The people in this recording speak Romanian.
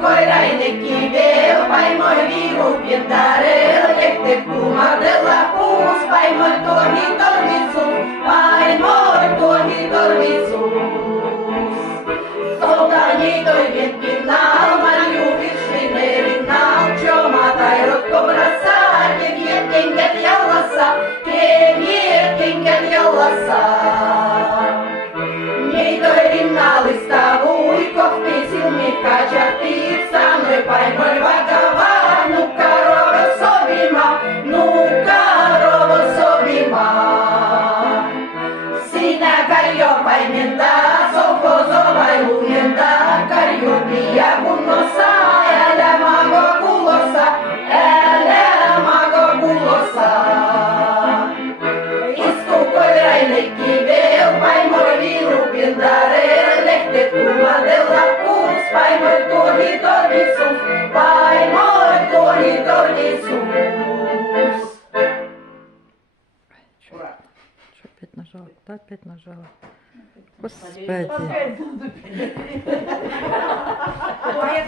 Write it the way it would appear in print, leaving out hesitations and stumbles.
Koirainen kivel, paimoi viiru pientarel, lehte kumadella puus, paimoi tuohi tormitsuus, paimoi tuohi tormitsuus. Soltani toi vietkinal, marju viršinerinal, čoma tairot kobrasa, keviet kengel jalassa, Mei toi rinnallista vui, kohti silmi katsahti, sanoi paimoi vakavaa, nukka rovo sovima. Sinä Karjo paimentaa, sovkoso vai huijentaa, Karjo pia kunnossa, älä mago kulossa. Istu koirainen kivel, paimoi viiru pintarel, lehtet kumadella puus, paimoi tuohi tornitsuus, paimoi tuohi tornitsuus. Что опять нажала? Да, опять нажала. Господи. А это